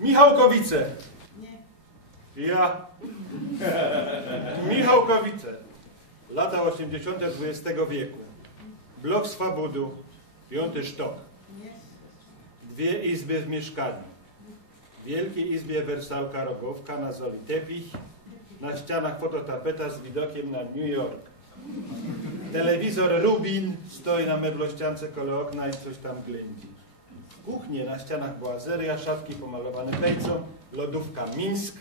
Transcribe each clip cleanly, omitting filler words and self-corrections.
Michałkowice. Ja. Michałkowice. Lata 80. XX wieku. Blok Swabudu, 5. sztok. 2 izby w mieszkaniu. W wielkiej izbie wersalka rogowka na zoli tepich. Na ścianach fototapeta z widokiem na New York. Telewizor Rubin stoi na meblościance koło okna i coś tam ględzi. W kuchni na ścianach boazeria, szafki pomalowane pejcą, lodówka Mińsk,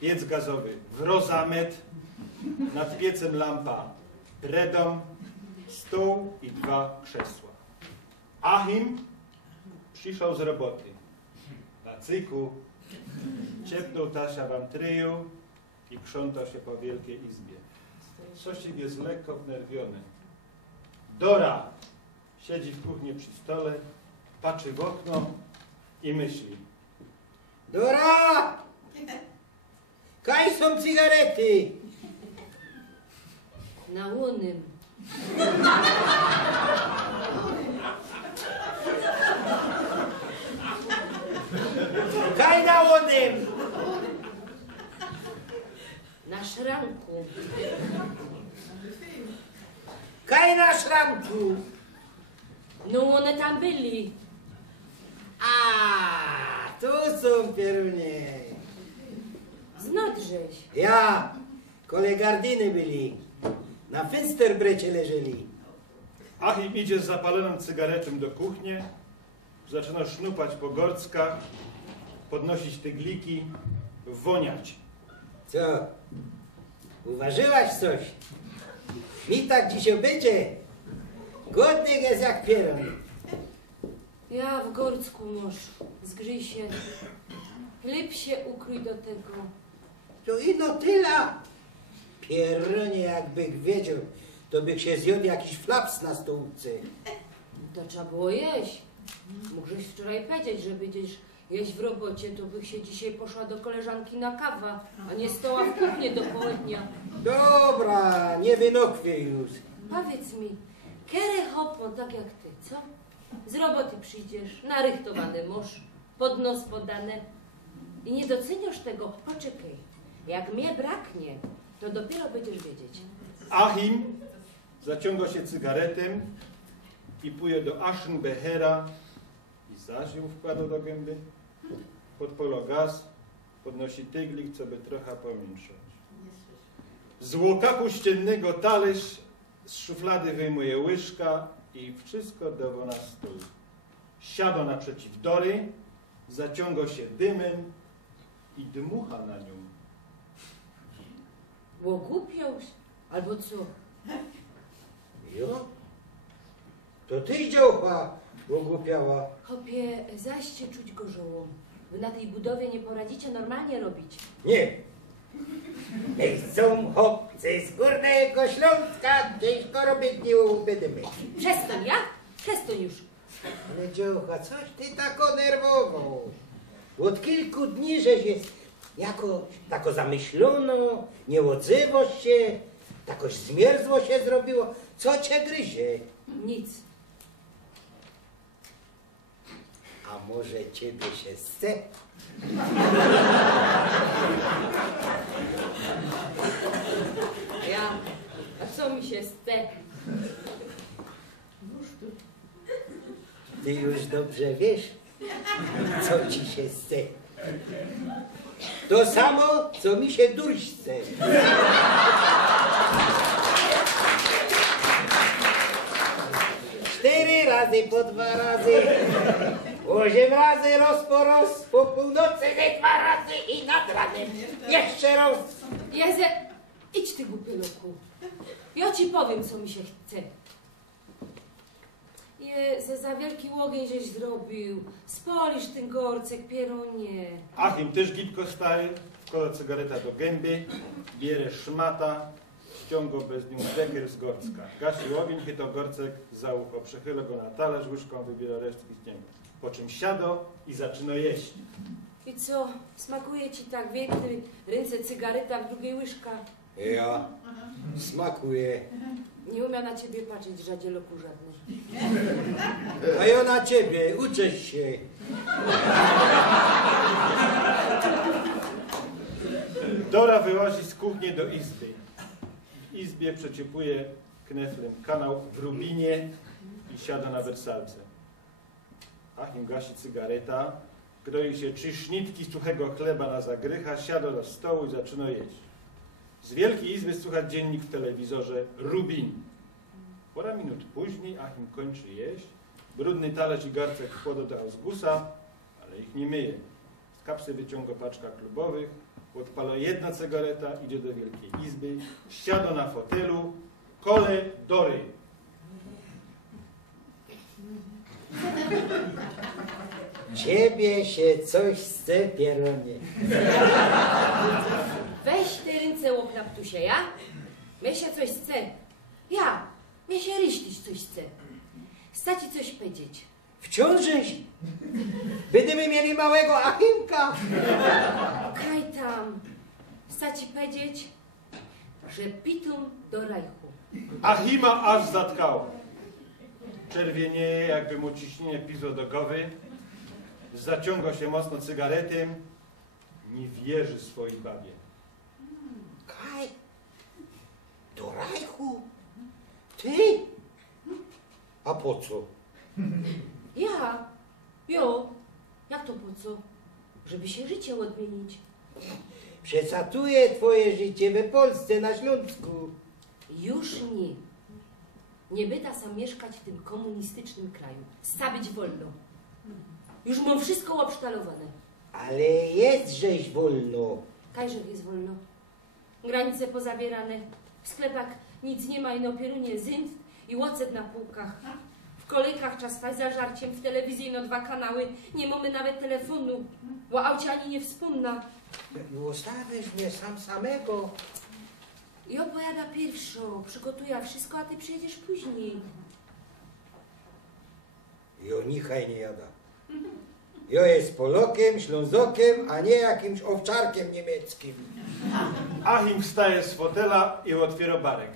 piec gazowy Wrozamet, nad piecem lampa Predom, stół i 2 krzesła. Achim przyszedł z roboty. Na cyku ciepnął tasia w antryju i krzątał się po wielkiej izbie. Sosik jest lekko wnerwiony. Dora siedzi w kuchni przy stole, patrzy w okno i myśli. Dora! Kaj są cygarety? Na łonym. Kaj na łonym? Na szranku. Kaj na szranku? No one tam byli. A, tu są pierunie. Znodrześ. Ja, kolegardyny byli. Na Finsterbrecie leżeli. Achim idzie z zapaloną cygaretą do kuchni, zaczyna sznupać po gorckach, podnosić tygliki, woniać. Co? Uważyłaś coś? Mi tak dzisiaj będzie. Godny jest jak pierun. Ja w Gorcku mąż. Zgrzyj się. Chleb się ukrój do tego. To ino tyle. Pierunie, jakbych wiedział, to bych się zjadł jakiś flaps na stołówce. To trzeba było jeść. Mógłżeś wczoraj powiedzieć, że będziesz jeść w robocie, to bych się dzisiaj poszła do koleżanki na kawę, a nie stoła w kuchni do południa. Dobra, nie wynokwie już. Powiedz mi, kiedy hopon tak jak ty, co? Z roboty przyjdziesz, narychtowany mąż, pod nos podane i nie doceniasz tego. Poczekaj, jak mnie braknie, to dopiero będziesz wiedzieć. Achim zaciąga się cygaretem i puje do Aschenbechera i zaś ją wkłada do gęby. Podpala gaz, podnosi tyglik, co by trochę pomięszać. Z łokaku ściennego talerz z szuflady wyjmuje łyżka i wszystko dało na stół. Siada naprzeciw Dory, zaciąga się dymem i dmucha na nią. Łogupiąś? Albo co? Jo? To ty działka ogłupiała. Chopie, zaście czuć gorzołą. Wy na tej budowie nie poradzicie normalnie robić. Nie. Ej, są chłopcy z Górnego Śląska, ciężko robić nie ubydymy. Przestań, ja? Przestań już. Ale działka, coś ty tako nerwowo. Od kilku dni, żeś jest jako tako zamyślono, nie odzywasz się, takoś zmierzło się zrobiło. Co cię gryzie? Nic. A może ciebie się chce? Ja? A co mi się chce? Ty już dobrze wiesz, co ci się chce. To samo, co mi się durś chce. 4 razy po 2 razy, 8 razy roz po roz, po północy 2 razy i nad ranem jeszcze raz. Jezu, idź ty głupie loku. Ja ci powiem, co mi się chce. Jezu, za wielki łogień żeś zrobił. Spolisz ten gorcek, pierunie. Achim też gipko staje, wkłada cygareta do gęby, bierze szmata, ściąga bez nią dekier z gorcka. Gasi ogień, chyta gorcek za ucho, przechyla go na talerz, łyżką wybiera resztki z niego. Po czym siada i zaczyna jeść. I co, smakuje ci tak w jednej ręce cygareta, w drugiej łyżka? Ja, smakuje. Nie umia na ciebie patrzeć, żadzie loku żadny. A ja na ciebie, uczę się. Dora wyłazi z kuchni do izby. W izbie przeciepuje kneflem kanał w rubinie i siada na wersalce. Achim gasi cygareta, kroi się 3 sznitki suchego chleba na zagrycha, siada do stołu i zaczyna jeść. Z wielkiej izby słychać dziennik w telewizorze Rubin. Pora minut później Achim kończy jeść. Brudny talerz i garnek wkłada do Ausgusa, ale ich nie myje. Z kapsy wyciąga paczka klubowych, odpala jedna cygareta, idzie do wielkiej izby, siada na fotelu, kole Dory. Ciebie się coś chce, Pieronie. Weź te ręce łopnaptusie, ja? Mnie się coś chce. Ja, mnie się ryślić coś chce. Chce ci coś powiedzieć. Wciążeś? Będziemy mieli małego Achimka. Kaj tam. Chce ci powiedzieć, że pitum do rajchu. Achima aż zatkało. Czerwienieje, jakby mu ciśnienie pisło do głowy. Zaciąga się mocno cygaretem. Nie wierzy swojej babie. Kaj? Do rajchu? Ty? A po co? Ja? Jo. Jak to po co? Żeby się życie odmienić. Przesatuje twoje życie we Polsce, na Śląsku. Już nie. Nie byda sam mieszkać w tym komunistycznym kraju. Sta być wolno. Już mam wszystko obsztalowane. Ale jest żeś wolno. Kajże jest wolno. Granice pozabierane. W sklepach nic nie ma i na pierunie zynt i łocet na półkach. W kolejkach czas faj za żarciem, w telewizji no 2 kanały. Nie mamy nawet telefonu, bo aucie ani nie wspomna. I zostawisz mnie samego. I opowiada pierwszą, przygotuje wszystko, a ty przyjedziesz później. Jo nichaj nie jada. Jo jest Polokiem, Ślązokiem, a nie jakimś owczarkiem niemieckim. Achim wstaje z fotela i otwiera barek.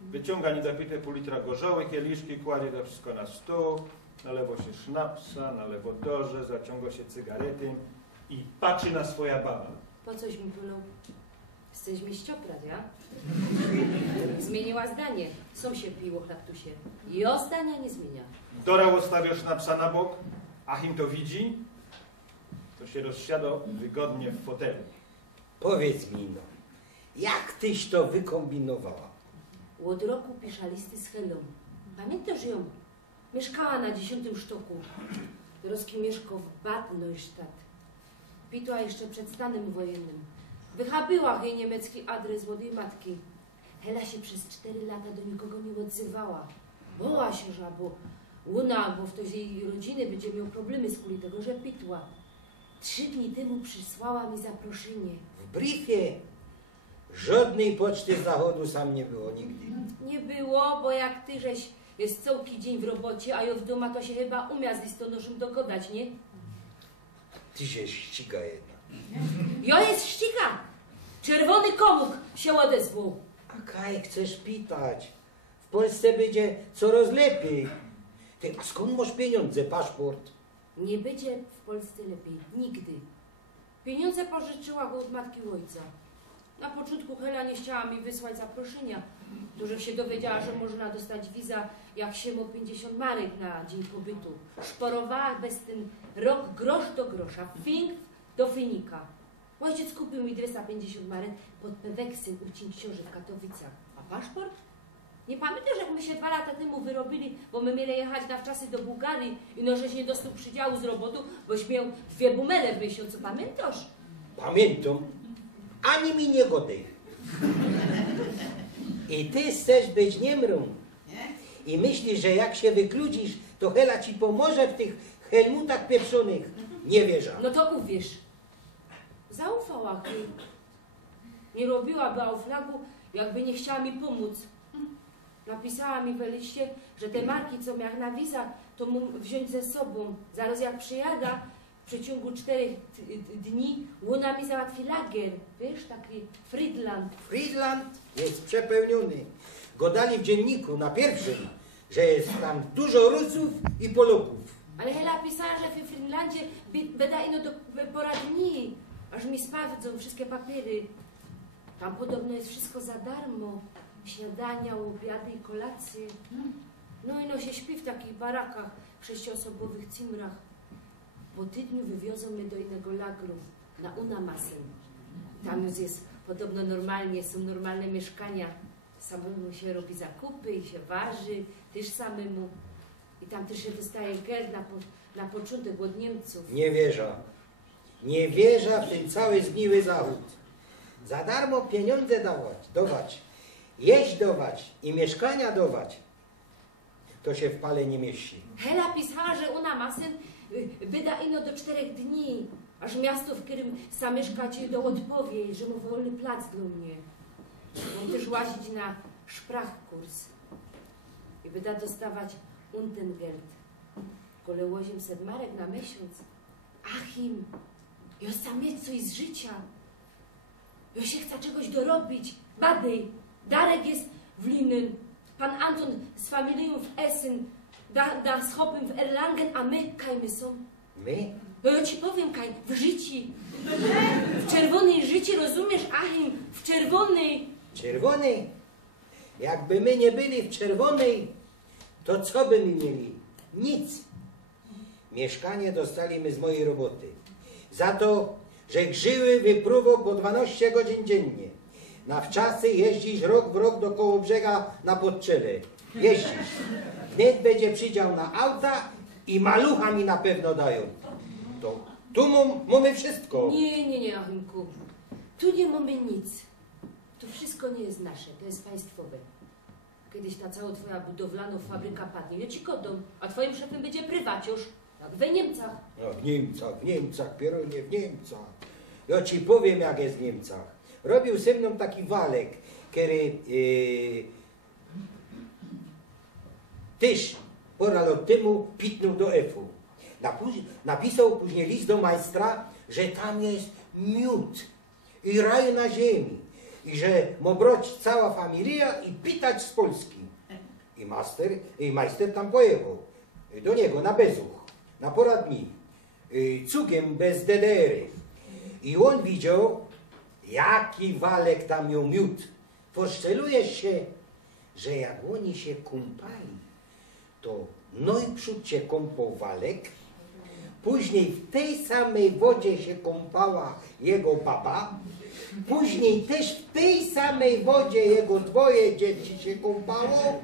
Wyciąga niedopite pół litra gorzoły, kieliszki, kładzie to wszystko na stół, nalewo się sznapsa, nalewo dorze, zaciąga się cygaretem i patrzy na swoja baba. Po coś mi płynął? Chcesz mi ścioprać, ja? Zmieniła zdanie. Sąsiad piło chlaptusie. I o zdania nie zmienia. Dora odstawia sznapsa na bok, Achim to widzi, to się rozsiada wygodnie w fotelu. Powiedz mi no, jak tyś to wykombinowała? Od roku pisza listy z Helą. Pamiętasz ją? Mieszkała na 10. sztoku. Roski mieszkał w Bad Neustadt. Pitła jeszcze przed stanem wojennym. Wychabiła jej niemiecki adres od jej matki. Hela się przez 4 lata do nikogo nie odzywała. Boła się, że albo Łuna, albo ktoś z jej rodziny będzie miał problemy z kuli tego, że pitła. 3 dni temu przysłała mi zaproszenie. W briefie żadnej poczty z zachodu sam nie było nigdy. Nie było, bo jak ty żeś jest całki dzień w robocie, a jo w doma to się chyba umia z listonoszem dogodać, nie? Ty się ściga jedna. Jo jest ściga! Czerwony komuk się odezwał. A kaj chcesz pitać? W Polsce będzie coraz lepiej. Ty, a skąd masz pieniądze, paszport? Nie będzie w Polsce lepiej. Nigdy. Pieniądze pożyczyła go od matki i ojca. Na początku Hela nie chciała mi wysłać zaproszenia. To, że się dowiedziała, że można dostać wiza, jak się ma 50 marek na dzień pobytu. Szporowała bez ten rok grosz do grosza, fink do finika. Ojciec kupił mi 250 marek pod Peweksem u Cinkciorzy w Katowicach. A paszport? Nie pamiętasz, jak my się 2 lata temu wyrobili, bo my mieli jechać na wczasy do Bułgarii i no, żeś nie dostał przydziału z robotu, boś miał 2 bumele w miesiącu, pamiętasz? Pamiętam. Ani mi nie godej. I ty chcesz być Niemrą. I myślisz, że jak się wykludzisz, to Hela ci pomoże w tych Helmutach pieprzonych. Nie wierzę. No to uwierz. Zaufała mi. Nie robiłaby auflagu, jakby nie chciała mi pomóc. Napisała mi we liście, że te marki, co miał na wiza, to mu wziąć ze sobą. Zaraz jak przyjada, w przeciągu 4 dni Łuna mi załatwi lager. Wiesz, taki Friedland. Friedland jest przepełniony. Go dali w dzienniku na pierwszym, że jest tam dużo Rusów i Polaków. Ale Hela pisała, że w Finlandzie beda ino do pora dni, aż mi sprawdzą wszystkie papiery. Tam podobno jest wszystko za darmo. Śniadania, obiady i kolacje. No i no się śpi w takich barakach, 6-osobowych cimrach. Po tydniu wywiozą mnie do innego lagru, na Unamasen. Tam już jest podobno normalnie, są normalne mieszkania. Samemu się robi zakupy i się waży, też samemu. I tam też się dostaje geld na początek od Niemców. Nie wierzę. Nie wierzę w ten cały zgniły Zachód. Za darmo pieniądze dawać, jeść dawać i mieszkania dawać, to się w pale nie mieści. Hela pisała, że Unamasen wyda ino do 4 dni, aż miasto, w którym zamieszkać do odpowie, że mu wolny plac dla mnie. Mam też łazić na Sprachkurs i wyda dostawać Untengeld. Kole 800 marek na miesiąc. Achim, ja sam mieć coś z życia. Ja się chce czegoś dorobić. Badej, Darek jest w Linen, pan Anton z familią w Essen, da z Hopem w Erlangen, a my, kaj my są? My? No ja ci powiem, kaj, w życi. W czerwonej życi, rozumiesz, Achim? W czerwonej. Czerwonej? Jakby my nie byli w czerwonej, to co by mi mieli? Nic. Mieszkanie dostaliśmy z mojej roboty. Za to, że grzyły wyprówą po 12 godzin dziennie. Na wczasy jeździsz rok w rok do Kołobrzega na Podczele. Jeździsz. Wnet będzie przydział na auta i malucha mi na pewno dają. To tu mamy wszystko. Nie, Achimku. Tu nie mamy nic. To wszystko nie jest nasze, to jest państwowe. Kiedyś ta cała twoja budowlana fabryka padnie, ja ci kodą, a twoim szefem będzie prywaciusz, jak we Niemcach. No, w Niemcach, pierunie, w Niemcach. Ja ci powiem, jak jest w Niemcach. Robił ze mną taki Walek, który też pora lat temu pitnął do F-u. Napisał później list do majstra, że tam jest miód i raj na ziemi. I że ma brać cała familia i pitać z Polski. I majster tam pojechał. Do niego, na Bezuch, na pora dni. Cugiem bez DDR-y. I on widział, jaki Walek tam miał miód. Poszczelujesz się, że jak oni się kąpali, to najprzód się kąpał Walek, później w tej samej wodzie się kąpała jego baba, później też w tej samej wodzie jego 2 dzieci się kąpało,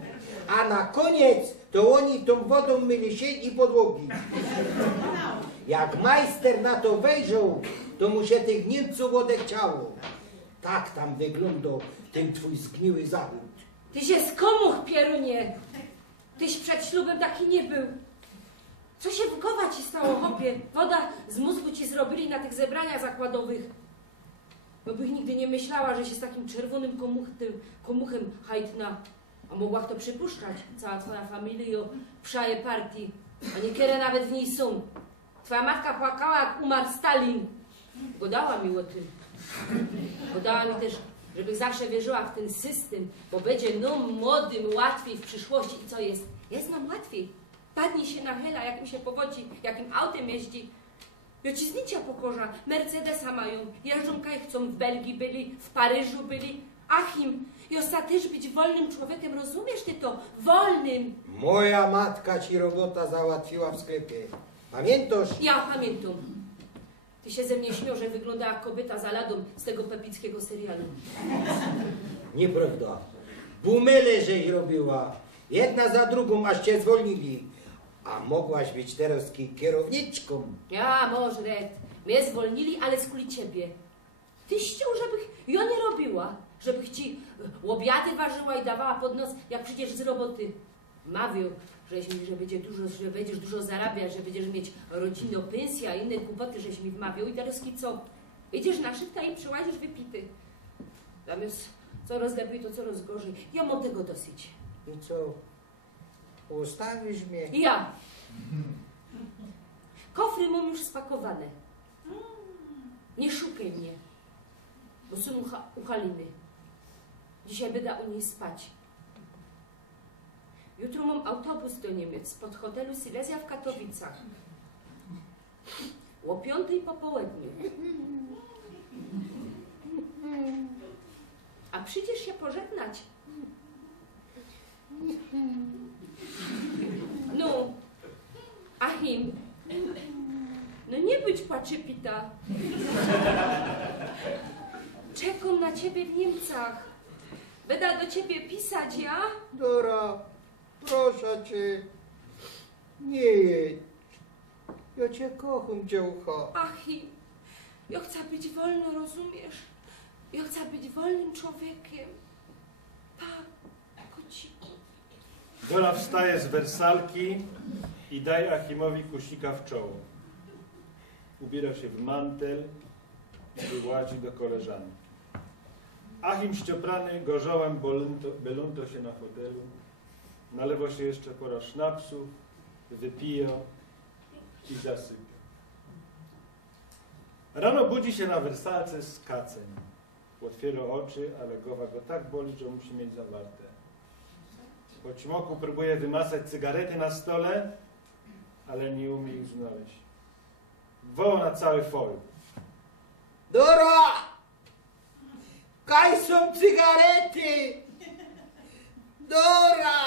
a na koniec to oni tą wodą myli sieć i podłogi. Jak majster na to wejrzał, to mu się tych Niemców odechciało. Tak tam wyglądał ten twój zgniły Zachód. Ty się skomuch, pierunie. Tyś przed ślubem taki nie był. Co się w głowa ci stało, chłopie? Woda z mózgu ci zrobili na tych zebraniach zakładowych. Bo bych nigdy nie myślała, że się z takim czerwonym komuchem hajtna. A mogła to przypuszczać, cała twoja familia przaje partii. A niekiedy nawet w niej są. Twoja matka płakała, jak umarł Stalin. Godała mi o tym. Godała mi też, żebym zawsze wierzyła w ten system, bo będzie młodym łatwiej w przyszłości. I co jest? Jest nam łatwiej. Padnij się na Hela, jak mi się powodzi, jakim autem jeździ. Ja ci zdjęcia pokorza. Mercedesa mają. Jeżdżą kaj chcą. W Belgii byli, w Paryżu byli. Achim, Josta też być wolnym człowiekiem, rozumiesz ty to? Wolnym. Moja matka ci robota załatwiła w sklepie. Pamiętasz? Ja pamiętam. Ty się ze mnie śmiał, że wygląda jak kobieta za ladą z tego pepickiego serialu. Nieprawda. Bumele żeś robiła. Jedna za drugą, aż cię zwolnili. A mogłaś być teraz kierowniczką. Ja, może, mnie zwolnili, ale skuli ciebie. Ty chciał, żebych ja nie robiła. Żebych ci obiady ważyła i dawała pod nos, jak przyjdziesz z roboty. Mawił, że będziesz dużo zarabiać, że będziesz mieć rodzinę, pensję, a inne kłopoty, żeś mi wmawiał. I teraz co? Idziesz na szybta i przyłazisz wypity. Zamiast coraz lepiej, to coraz gorzej. Ja mam tego dosyć. I co? Ustawisz mnie? Ja. Kofry mam już spakowane. Nie szukaj mnie, bo są u Haliny. Dzisiaj będę u niej spać. Jutro mam autobus do Niemiec pod hotelu Silesia w Katowicach. O 5:00 po południu. A przyjdziesz się pożegnać. No, Achim, no nie być płaczypita. Czekam na ciebie w Niemcach. Będę do ciebie pisać, ja? Dora, proszę cię, nie jedź. Ja cię kocham, dziełcha. Achim, ja chcę być wolna, rozumiesz? Ja chcę być wolnym człowiekiem. Tak, kociku. Dora wstaje z wersalki i daje Achimowi kusika w czoło. Ubiera się w mantel i wyłazi do koleżanek. Achim ścioprany gorzołem belunto się na fotelu. Nalewa się jeszcze pora sznapsów, wypija i zasypia. Rano budzi się na wersalce z kacem. Otwiera oczy, ale głowa go tak boli, że musi mieć zawarte. Po ćmoku próbuje wymasać cygarety na stole, ale nie umie ich znaleźć. Woła na cały fol. Dora! Kaj są cygarety? Dora!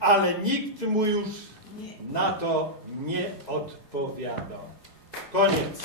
Ale nikt mu już na to nie odpowiada. Koniec.